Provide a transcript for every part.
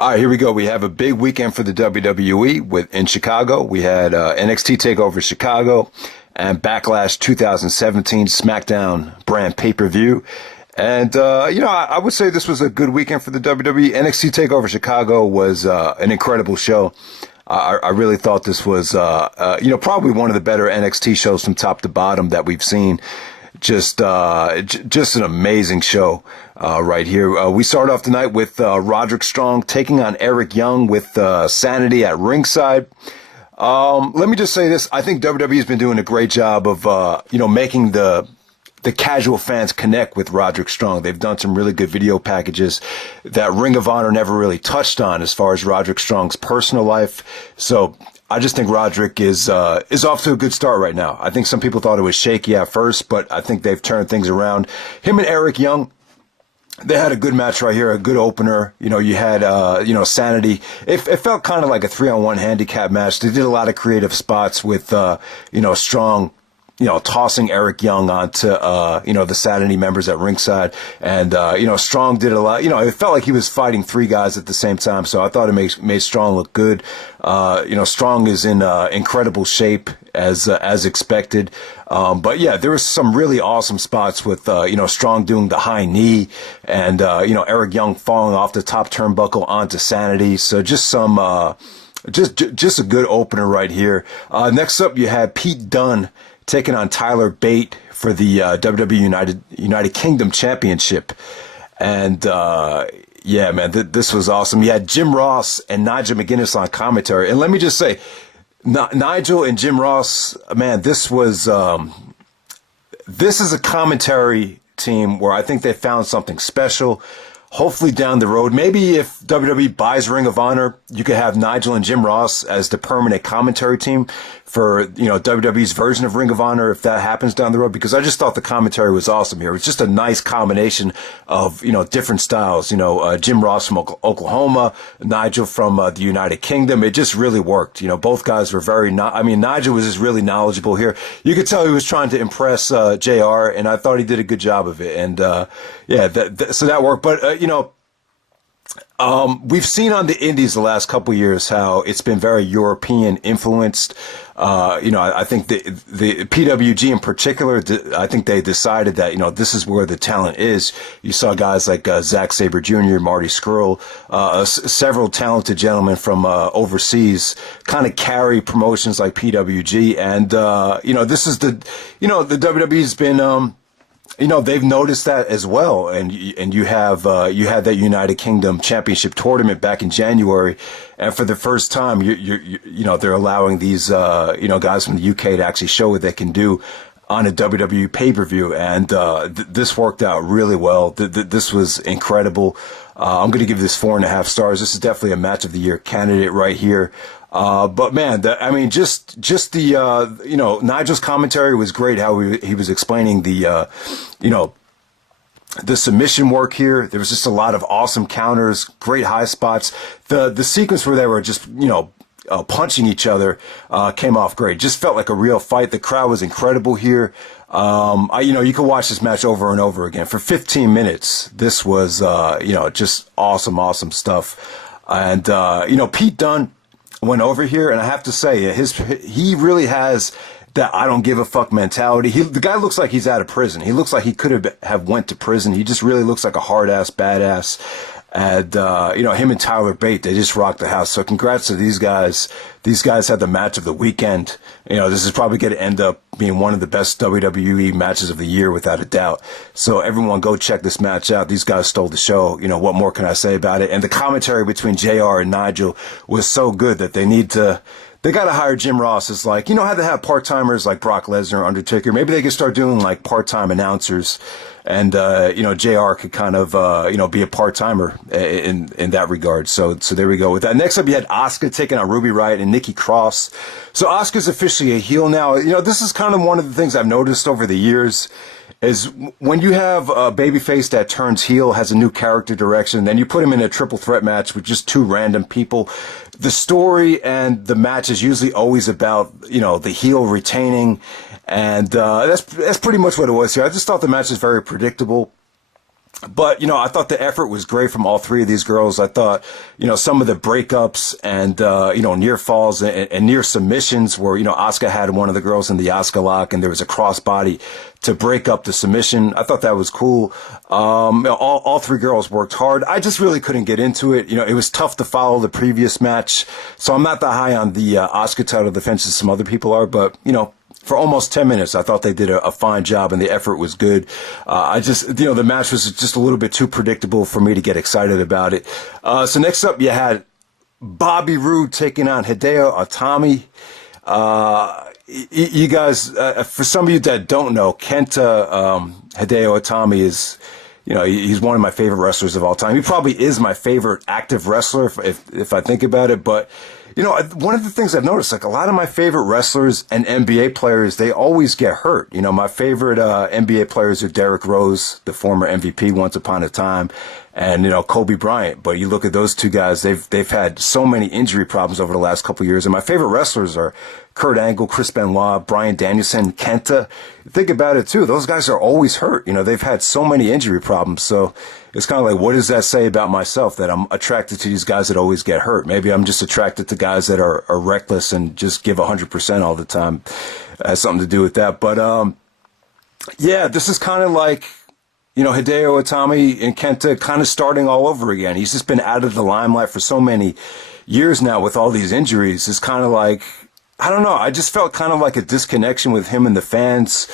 All right, here we go. We have a big weekend for the WWE in Chicago. We had NXT Takeover Chicago and Backlash 2017 SmackDown brand pay-per-view. And, I would say this was a good weekend for the WWE. NXT Takeover Chicago was an incredible show. I really thought this was, probably one of the better NXT shows from top to bottom that we've seen. Just an amazing show right here. We start off tonight with Roderick Strong taking on Eric Young with Sanity at ringside. Let me just say this. I think WWE has been doing a great job of, making the casual fans connect with Roderick Strong. They've done some really good video packages that Ring of Honor never really touched on as far as Roderick Strong's personal life. So I just think Roderick is off to a good start right now. I think some people thought it was shaky at first, but I think they've turned things around. Him and Eric Young, they had a good match right here, a good opener. You had, Sanity. It felt kind of like a 3-on-1 handicap match. They did a lot of creative spots with, Strong, tossing Eric Young onto, the Sanity members at ringside. And, Strong did a lot. It felt like he was fighting three guys at the same time. So I thought it made Strong look good. Strong is in incredible shape as expected. But yeah, there was some really awesome spots with, Strong doing the high knee and, Eric Young falling off the top turnbuckle onto Sanity. So just some, just a good opener right here. Next up, you had Pete Dunn taking on Tyler Bate for the WWE United Kingdom Championship. And, this was awesome. You had Jim Ross and Nigel McGuinness on commentary. And let me just say, Nigel and Jim Ross, man, this is a commentary team where I think they found something special. Hopefully down the road, maybe if WWE buys Ring of Honor, you could have Nigel and Jim Ross as the permanent commentary team for, WWE's version of Ring of Honor, if that happens down the road, because I just thought the commentary was awesome here. It was just a nice combination of, different styles, Jim Ross from Oklahoma, Nigel from the United Kingdom. It just really worked. Both guys were Nigel was just really knowledgeable here. You could tell he was trying to impress JR, and I thought he did a good job of it. And, so that worked. But, we've seen on the indies the last couple of years how it's been very European influenced. I think the PWG in particular, I think they decided that, this is where the talent is. You saw guys like Zack Sabre Jr., Marty Scurll, several talented gentlemen from overseas kind of carry promotions like PWG. And, this is the WWE's been, they've noticed that as well. And you have, you had that United Kingdom Championship tournament back in January. And for the first time, they're allowing these, guys from the UK to actually show what they can do on a WWE pay-per-view. And, this worked out really well. This was incredible. I'm going to give this 4.5 stars. This is definitely a match of the year candidate right here. But man, just the, Nigel's commentary was great. How he was explaining the submission work here. There was just a lot of awesome counters, great high spots. The sequence where they were just, punching each other, came off great. Just felt like a real fight. The crowd was incredible here. You could watch this match over and over again for 15 minutes. This was, just awesome stuff. And, Pete Dunne went over here, and I have to say, he really has that I don't give a fuck mentality. The guy looks like he's out of prison. He looks like he could have went to prison. He just really looks like a hard ass badass. And, him and Tyler Bate, they just rocked the house. So congrats to these guys. These guys had the match of the weekend. This is probably going to end up being one of the best WWE matches of the year without a doubt. So everyone go check this match out. These guys stole the show. What more can I say about it? And the commentary between JR and Nigel was so good that they got to hire Jim Ross as how they have part-timers like Brock Lesnar, Undertaker. Maybe they could start doing like part-time announcers. And, JR could kind of, be a part-timer in that regard. So there we go with that. Next up, you had Asuka taking on Ruby Riot and Nikki Cross. So Asuka's officially a heel now. This is kind of one of the things I've noticed over the years is when you have a babyface that turns heel, has a new character direction, then you put him in a triple threat match with just two random people. The story and the match is usually always about, the heel retaining. And that's pretty much what it was here. I just thought the match was very predictable. But, I thought the effort was great from all three of these girls. I thought, some of the breakups and, near falls and near submissions where, Asuka had one of the girls in the Asuka lock and there was a crossbody to break up the submission. I thought that was cool. All three girls worked hard. I just really couldn't get into it. It was tough to follow the previous match. So I'm not that high on the Asuka title defense as some other people are, but, for almost 10 minutes, I thought they did a fine job and the effort was good. The match was just a little bit too predictable for me to get excited about it. So next up, you had Bobby Roode taking on Hideo Itami. You guys, for some of you that don't know, Kenta, Hideo Itami is, he's one of my favorite wrestlers of all time. He probably is my favorite active wrestler if I think about it, but one of the things I've noticed, like a lot of my favorite wrestlers and NBA players, they always get hurt. My favorite NBA players are Derrick Rose, the former MVP once upon a time, and Kobe Bryant. But you look at those two guys, they've had so many injury problems over the last couple of years. And my favorite wrestlers are Kurt Angle, Chris Benoit, Bryan Danielson, Kenta. Think about it too. Those guys are always hurt. They've had so many injury problems. So it's kind of like, what does that say about myself that I'm attracted to these guys that always get hurt? Maybe I'm just attracted to guys that are reckless and just give 100% all the time. It has something to do with that. But, this is kind of like, Hideo Itami and Kenta kind of starting all over again. He's just been out of the limelight for so many years now with all these injuries. It's kind of like, I don't know. I just felt kind of like a disconnection with him and the fans.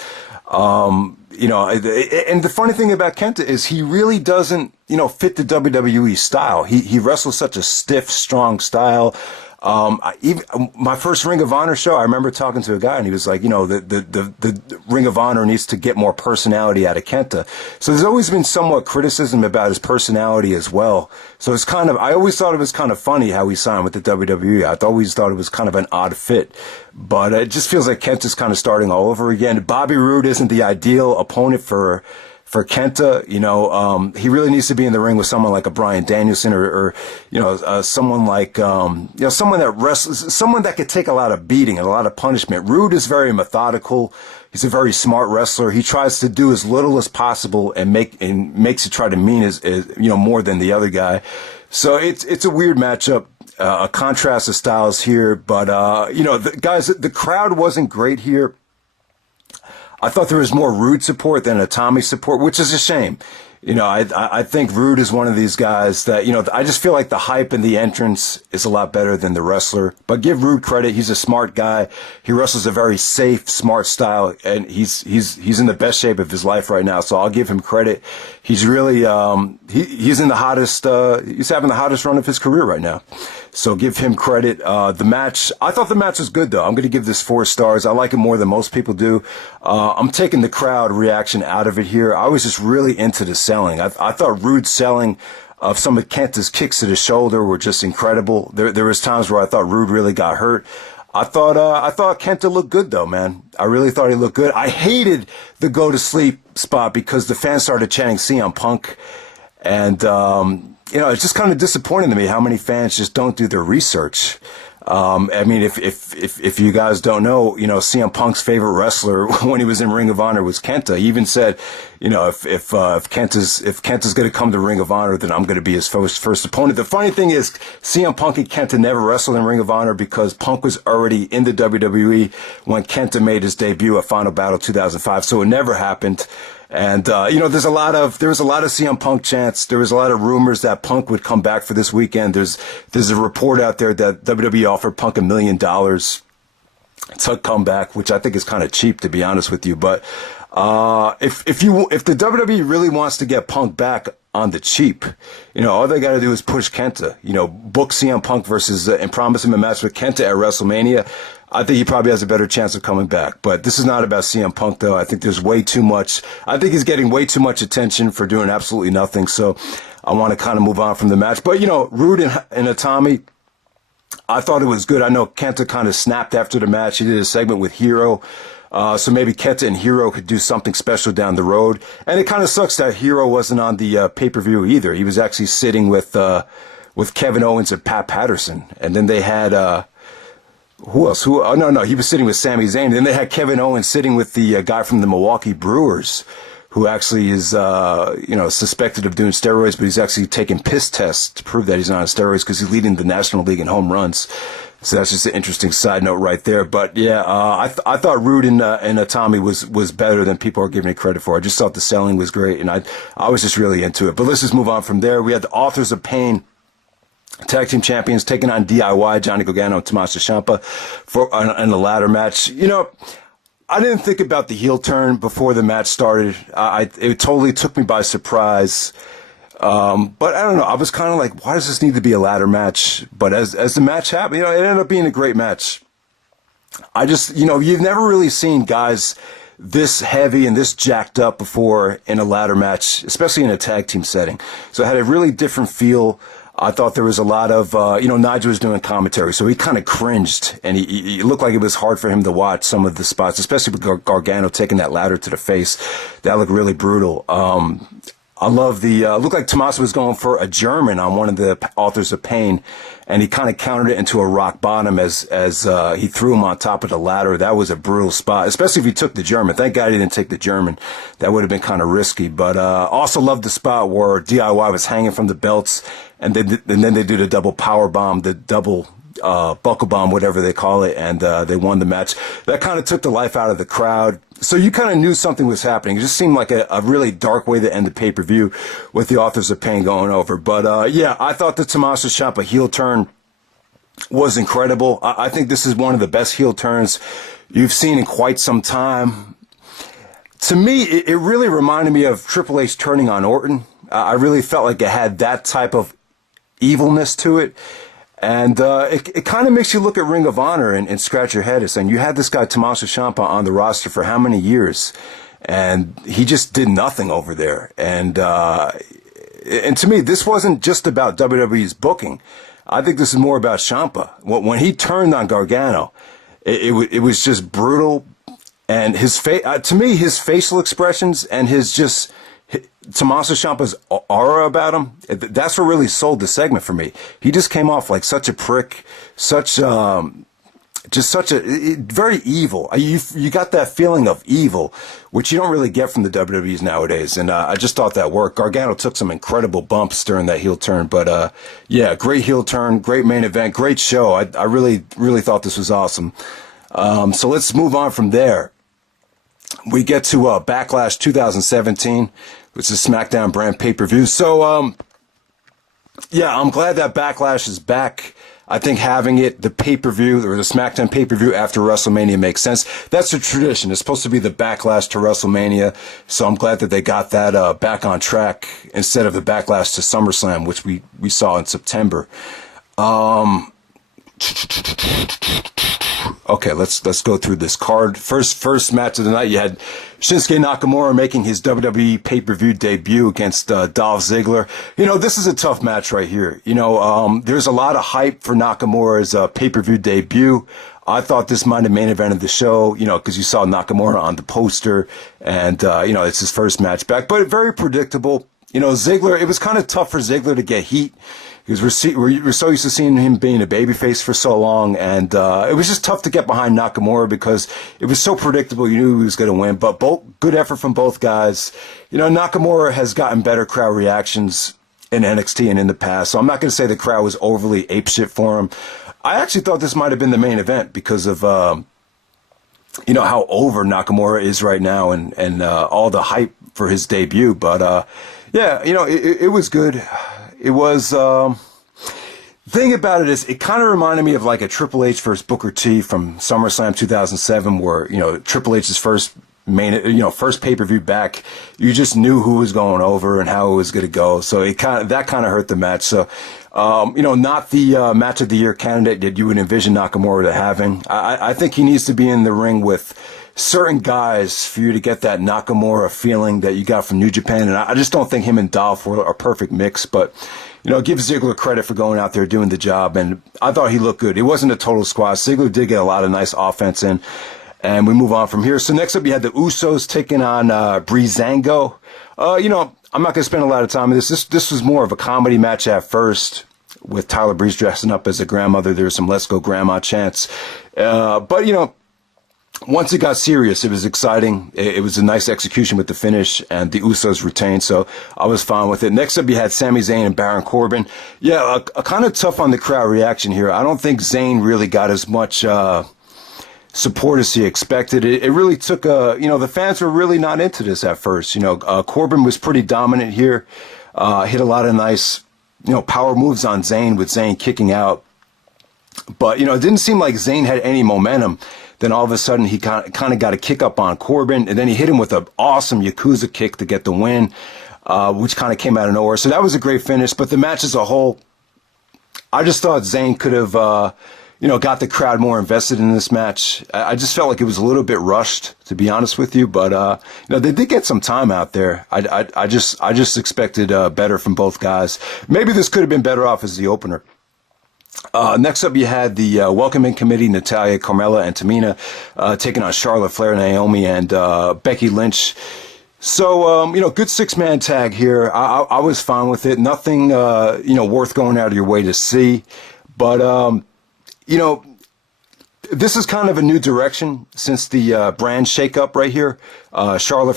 And the funny thing about Kenta is he really doesn't, fit the WWE style. He wrestles such a stiff, strong style. My first Ring of Honor show, I remember talking to a guy and he was like, the Ring of Honor needs to get more personality out of Kenta. So there's always been somewhat criticism about his personality as well. So it's kind of, I always thought it was kind of funny how he signed with the WWE. I always thought it was kind of an odd fit, but it just feels like Kenta's kind of starting all over again. Bobby Roode isn't the ideal opponent for Kenta. He really needs to be in the ring with someone like a Bryan Danielson or someone like, someone that wrestles, someone that could take a lot of beating and a lot of punishment. Roode is very methodical. He's a very smart wrestler. He tries to do as little as possible and makes it try to mean as more than the other guy. So it's a weird matchup. A contrast of styles here, but, the crowd wasn't great here. I thought there was more Roode support than Itami support, which is a shame. I think Roode is one of these guys that, I just feel like the hype and the entrance is a lot better than the wrestler. But give Roode credit. He's a smart guy. He wrestles a very safe, smart style, and he's in the best shape of his life right now. So I'll give him credit. He's really, he's in the hottest, he's having the hottest run of his career right now. So give him credit. The match, I thought the match was good though. I'm going to give this 4 stars. I like it more than most people do. I'm taking the crowd reaction out of it here. I was just really into the selling. I thought Roode's selling of some of Kenta's kicks to the shoulder were just incredible. There was times where I thought Roode really got hurt. I thought Kenta looked good though, man. I really thought he looked good. I hated the go to sleep spot because the fans started chanting CM Punk, and it's just kind of disappointing to me how many fans just don't do their research. If you guys don't know, CM Punk's favorite wrestler when he was in Ring of Honor was Kenta. He even said, if Kenta's going to come to Ring of Honor, then I'm going to be his first opponent. The funny thing is, CM Punk and Kenta never wrestled in Ring of Honor because Punk was already in the WWE when Kenta made his debut at Final Battle 2005. So it never happened. And, there was a lot of CM Punk chants. There was a lot of rumors that Punk would come back for this weekend. There's a report out there that WWE offered Punk $1 million to come back, which I think is kind of cheap, to be honest with you. But, if the WWE really wants to get Punk back on the cheap, all they got to do is push Kenta, book CM Punk versus, and promise him a match with Kenta at WrestleMania. I think he probably has a better chance of coming back. But this is not about CM Punk, though. I think there's way too much. I think he's getting way too much attention for doing absolutely nothing. So I want to kind of move on from the match. But, Roode and Itami, I thought it was good. I know Kenta kind of snapped after the match. He did a segment with Hero. So maybe Kenta and Hero could do something special down the road. And it kind of sucks that Hero wasn't on the pay-per-view either. He was actually sitting with Kevin Owens and Pat Patterson. And then they had... who else? He was sitting with Sami Zayne. Then they had Kevin Owens sitting with the guy from the Milwaukee Brewers, who actually is, suspected of doing steroids, but he's actually taking piss tests to prove that he's not on steroids because he's leading the National League in home runs. So that's just an interesting side note right there. But yeah, I thought Roode and Itami was better than people are giving it credit for. I just thought the selling was great, and I was just really into it. But let's just move on from there. We had the Authors of Pain tag team champions taking on DIY, Johnny Gargano and Tommaso Ciampa in the ladder match. I didn't think about the heel turn before the match started. It totally took me by surprise. But I don't know. I was kind of like, why does this need to be a ladder match? But as the match happened, it ended up being a great match. I just, you've never really seen guys this heavy and this jacked up before in a ladder match, especially in a tag team setting. So it had a really different feel. I thought there was a lot of, Nigel was doing commentary, so he kind of cringed, and he looked like it was hard for him to watch some of the spots, especially with Gargano taking that ladder to the face. That looked really brutal. I love looked like Tommaso was going for a German on one of the Authors of Pain, and he kind of countered it into a rock bottom as he threw him on top of the ladder. That was a brutal spot, especially if he took the German. Thank God he didn't take the German. That would have been kind of risky. But also loved the spot where DIY was hanging from the belts, and then they did a double power bomb, the double buckle bomb, whatever they call it, and they won the match. That kind of took the life out of the crowd. So you kind of knew something was happening. It just seemed like a really dark way to end the pay-per-view with the Authors of Pain going over. But yeah, I thought the Tommaso Ciampa heel turn was incredible. I think this is one of the best heel turns you've seen in quite some time. To me, it really reminded me of Triple H turning on Orton. I really felt like it had that type of evilness to it. And it kind of makes you look at Ring of Honor and scratch your head and saying, you had this guy Tommaso Ciampa on the roster for how many years? And he just did nothing over there. And to me, this wasn't just about WWE's booking. I think this is more about Ciampa. When he turned on Gargano, it was just brutal. And his to me, his facial expressions and Tommaso Ciampa's aura about him, that's what really sold the segment for me. He just came off like such a prick, very evil. You got that feeling of evil, which you don't really get from the WWEs nowadays. And I just thought that worked. Gargano took some incredible bumps during that heel turn. But yeah, great heel turn, great main event, great show. I really, really thought this was awesome. So let's move on from there. We get to Backlash 2017. It's a SmackDown brand pay-per-view. So, yeah, I'm glad that Backlash is back. I think having the pay-per-view, or the SmackDown pay-per-view after WrestleMania makes sense. That's a tradition. It's supposed to be the Backlash to WrestleMania. So I'm glad that they got that back on track instead of the Backlash to SummerSlam, which we saw in September. Okay, let's go through this card. First match of the night, you had Shinsuke Nakamura making his WWE pay-per-view debut against Dolph Ziggler. This is a tough match right here. There's a lot of hype for Nakamura's pay-per-view debut. I thought this might have main evented the show, because you saw Nakamura on the poster, and it's his first match back, but very predictable. Ziggler, it was kind of tough for Ziggler to get heat. Because we're so used to seeing him being a babyface for so long, and it was just tough to get behind Nakamura because it was so predictable. You knew he was going to win, but good effort from both guys. Nakamura has gotten better crowd reactions in NXT and in the past, so I'm not going to say the crowd was overly apeshit for him. I actually thought this might have been the main event because of how over Nakamura is right now and all the hype for his debut. But yeah, it was good. It was, thing about it is it kind of reminded me of like a Triple H versus Booker T from SummerSlam 2007 where, Triple H's first pay-per-view back, you just knew who was going over and how it was going to go. So that kind of hurt the match. So, not the match of the year candidate that you would envision Nakamura to having. I think he needs to be in the ring with certain guys for you to get that Nakamura feeling that you got from New Japan. And I just don't think him and Dolph were a perfect mix, but, give Ziggler credit for going out there doing the job. And I thought he looked good. It wasn't a total squash. Ziggler did get a lot of nice offense in, and we move on from here. So next up, you had the Usos taking on Breezango. I'm not going to spend a lot of time on this. This was more of a comedy match at first with Tyler Breeze dressing up as a grandmother. There was some Let's Go Grandma chants. But, once it got serious, it was exciting. It was a nice execution with the finish, and the Usos retained, so I was fine with it. Next up, you had Sami Zayn and Baron Corbin. Yeah, a kind of tough on the crowd reaction here. I don't think Zayn really got as much support as he expected. It really took the fans were really not into this at first. Corbin was pretty dominant here, hit a lot of nice, power moves on Zayn, with Zayn kicking out. But, it didn't seem like Zayn had any momentum. Then all of a sudden he kind of got a kick up on Corbin, and then he hit him with an awesome Yakuza kick to get the win, which kind of came out of nowhere. So that was a great finish. But the match as a whole, I just thought Zayn could have, got the crowd more invested in this match. I just felt like it was a little bit rushed, to be honest with you. But they did get some time out there. I just expected better from both guys. Maybe this could have been better off as the opener. Next up, you had the welcoming committee, Natalya, Carmella, and Tamina, taking on Charlotte Flair, Naomi, and Becky Lynch. So, good six-man tag here. I was fine with it. Nothing, worth going out of your way to see. But, this is kind of a new direction since the brand shakeup right here. Charlotte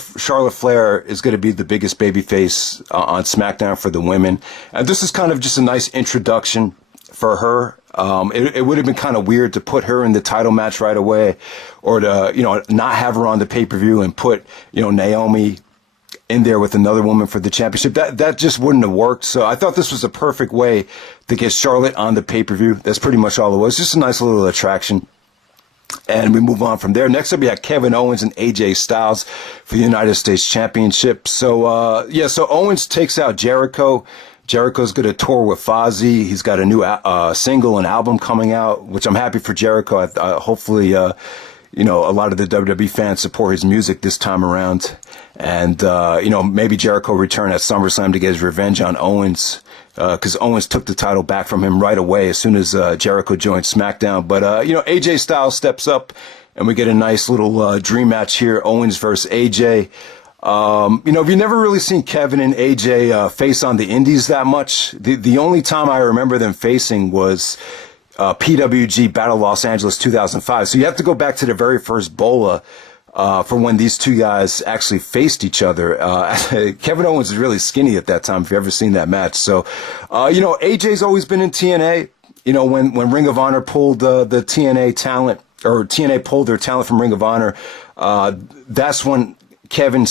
Flair is going to be the biggest babyface on SmackDown for the women. And this is kind of just a nice introduction for her. It would have been kind of weird to put her in the title match right away, or to, not have her on the pay-per-view and put, Naomi in there with another woman for the championship. That just wouldn't have worked. So I thought this was a perfect way to get Charlotte on the pay-per-view. That's pretty much all it was. Just a nice little attraction. And we move on from there. Next up, we had Kevin Owens and AJ Styles for the United States Championship. So, so Owens takes out Jericho. Jericho's going to tour with Fozzy. He's got a new single and album coming out, which I'm happy for Jericho. Hopefully, a lot of the WWE fans support his music this time around. And, maybe Jericho return at SummerSlam to get his revenge on Owens, because Owens took the title back from him right away as soon as Jericho joined SmackDown. But, AJ Styles steps up, and we get a nice little dream match here, Owens versus AJ. If you've never really seen Kevin and AJ face on the indies that much, the only time I remember them facing was PWG Battle Los Angeles 2005. So you have to go back to the very first Bola for when these two guys actually faced each other. Kevin Owens was really skinny at that time, if you've ever seen that match. So, AJ's always been in TNA. When Ring of Honor pulled the TNA talent, or TNA pulled their talent from Ring of Honor, that's when Kevin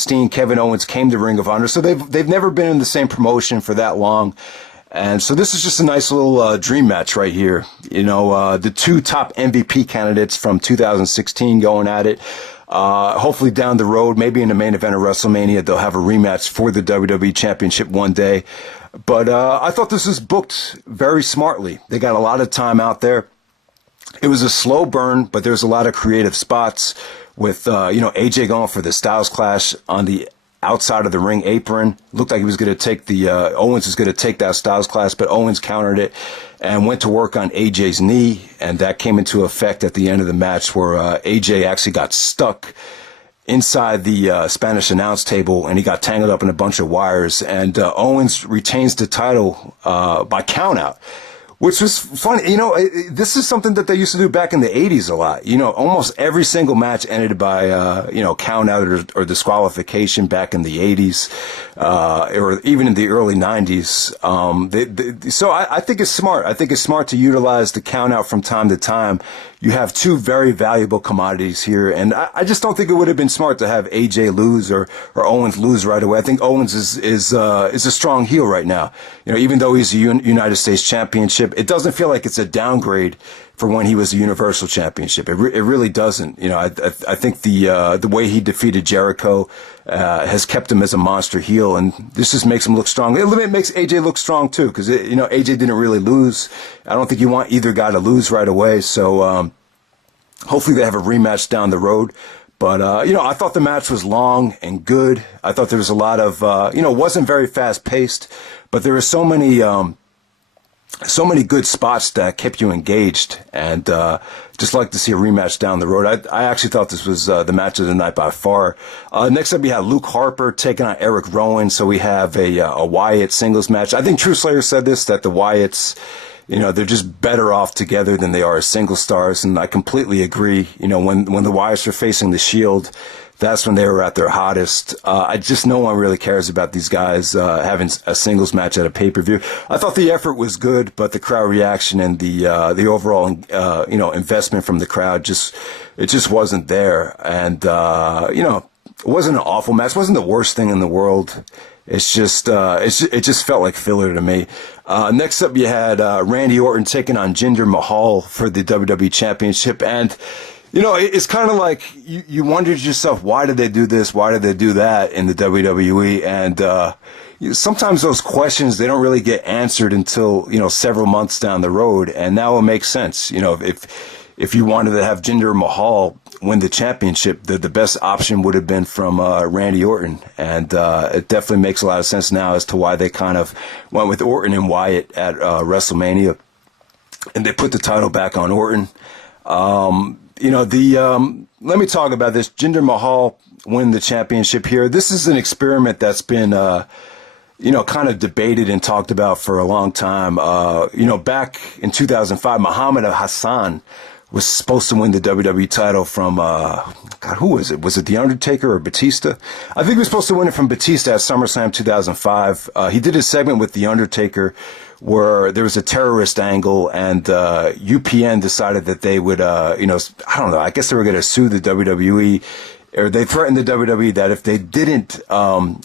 Owens came to Ring of Honor. So they've never been in the same promotion for that long. And so this is just a nice little dream match right here. The two top MVP candidates from 2016 going at it. Hopefully down the road, maybe in the main event of WrestleMania, they'll have a rematch for the WWE Championship one day. But I thought this was booked very smartly. They got a lot of time out there. It was a slow burn, but there's a lot of creative spots with, AJ going for the Styles Clash on the outside of the ring apron. Looked like he was going to take Owens was going to take that Styles Clash, but Owens countered it and went to work on AJ's knee. And that came into effect at the end of the match, where AJ actually got stuck inside the Spanish announce table, and he got tangled up in a bunch of wires. And Owens retains the title by countout, which was fun. This is something that they used to do back in the 80s a lot. Almost every single match ended by, count out or disqualification back in the 80s, or even in the early 90s. So I think it's smart. I think it's smart to utilize the count out from time to time. You have two very valuable commodities here, and I just don't think it would have been smart to have AJ lose or Owens lose right away. I think Owens is a strong heel right now. Even though he's a United States Championship, it doesn't feel like it's a downgrade for when he was a Universal Championship. It really doesn't. I think the way he defeated Jericho has kept him as a monster heel, and this just makes him look strong. It makes AJ look strong too, because AJ didn't really lose. I don't think you want either guy to lose right away. So hopefully they have a rematch down the road. But I thought the match was long and good. I thought there was a lot of it wasn't very fast paced, but there were so many good spots that kept you engaged, and just like to see a rematch down the road. I actually thought this was the match of the night by far. Next up, we have Luke Harper taking on Erik Rowan. So we have a Wyatt singles match. I think True Slayer said this, that the Wyatts they're just better off together than they are as single stars. And I completely agree. When the Wyatts were facing the Shield, that's when they were at their hottest. No one really cares about these guys having a singles match at a pay-per-view. I thought the effort was good, but the crowd reaction and the overall investment from the crowd just wasn't there. And it wasn't an awful match. It wasn't the worst thing in the world. It's just it just felt like filler to me. Next up, you had Randy Orton taking on Jinder Mahal for the WWE Championship, and it's kind of like you wondered yourself, why did they do this? Why did they do that in the WWE? And sometimes those questions, they don't really get answered until several months down the road, and now it makes sense. If you wanted to have Jinder Mahal win the championship, the best option would have been from Randy Orton. And it definitely makes a lot of sense now as to why they kind of went with Orton and Wyatt at WrestleMania. And they put the title back on Orton. Let me talk about this. Jinder Mahal win the championship here. This is an experiment that's been kind of debated and talked about for a long time. Back in 2005, Muhammad Hassan was supposed to win the WWE title from, who was it? Was it The Undertaker or Batista? I think he was supposed to win it from Batista at SummerSlam 2005. He did a segment with The Undertaker where there was a terrorist angle, and UPN decided that they would, I don't know, I guess they were going to sue the WWE, or they threatened the WWE that if they didn't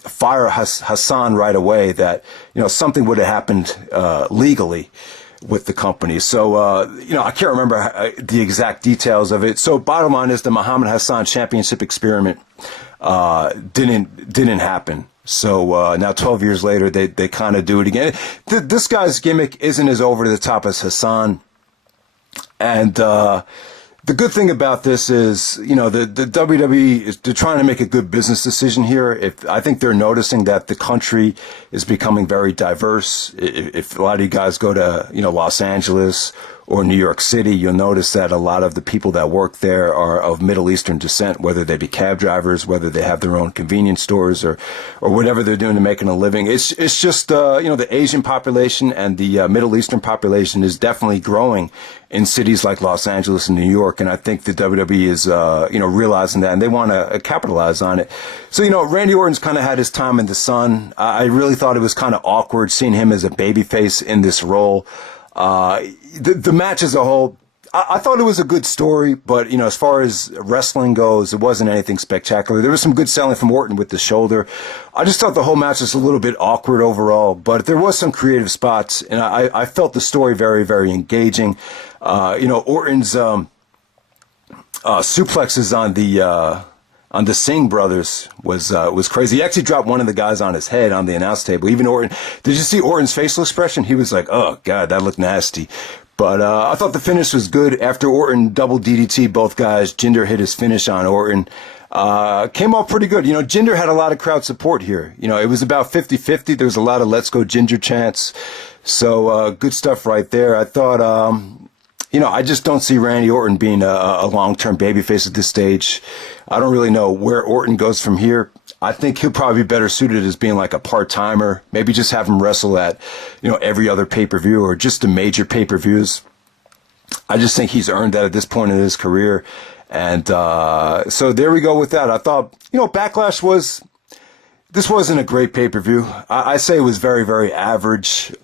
fire Hassan right away, that something would have happened legally with the company. So I can't remember the exact details of it. So bottom line is the Muhammad Hassan Championship experiment didn't happen. So now 12 years later, they kind of do it again. This guy's gimmick isn't as over the top as Hassan, and the good thing about this is, the WWE they're trying to make a good business decision here. I think they're noticing that the country is becoming very diverse. If a lot of you guys go to, Los Angeles or New York City, you'll notice that a lot of the people that work there are of Middle Eastern descent, whether they be cab drivers, whether they have their own convenience stores or whatever they're doing to making a living. It's just, the Asian population and the Middle Eastern population is definitely growing in cities like Los Angeles and New York. And I think the WWE is, realizing that, and they want to capitalize on it. So, Randy Orton's kind of had his time in the sun. I really thought it was kind of awkward seeing him as a babyface in this role. The match as a whole, I thought it was a good story, but, as far as wrestling goes, it wasn't anything spectacular. There was some good selling from Orton with the shoulder. I just thought the whole match was a little bit awkward overall, but there was some creative spots, and I felt the story very, very engaging. Orton's suplexes on the Singh brothers was crazy. He actually dropped one of the guys on his head on the announce table. Even Orton, did you see Orton's facial expression? He was like, "Oh God, that looked nasty." But I thought the finish was good. After Orton double DDT both guys, Jinder hit his finish on Orton. Came off pretty good. Jinder had a lot of crowd support here. It was about 50-50. There was a lot of "Let's go Jinder" chants. So good stuff right there. I thought, I just don't see Randy Orton being a long-term babyface at this stage. I don't really know where Orton goes from here. I think he'll probably be better suited as being like a part-timer. Maybe just have him wrestle at, every other pay-per-view or just the major pay-per-views. I just think he's earned that at this point in his career. And so there we go with that. I thought, Backlash this wasn't a great pay-per-view. I say it was very, very average.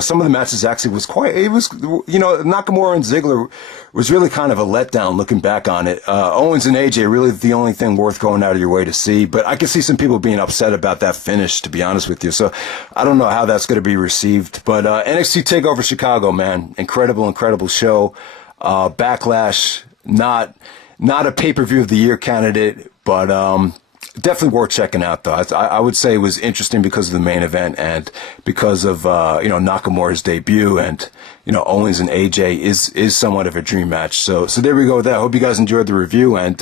Some of the matches actually Nakamura and Ziggler was really kind of a letdown looking back on it. Owens and AJ really the only thing worth going out of your way to see, but I can see some people being upset about that finish, to be honest with you. So I don't know how that's going to be received, but NXT TakeOver Chicago, man, incredible show. Backlash, not a pay-per-view of the year candidate, but definitely worth checking out, though. I would say it was interesting because of the main event and because of Nakamura's debut, and Owens and AJ is somewhat of a dream match. So there we go with that. Hope you guys enjoyed the review, and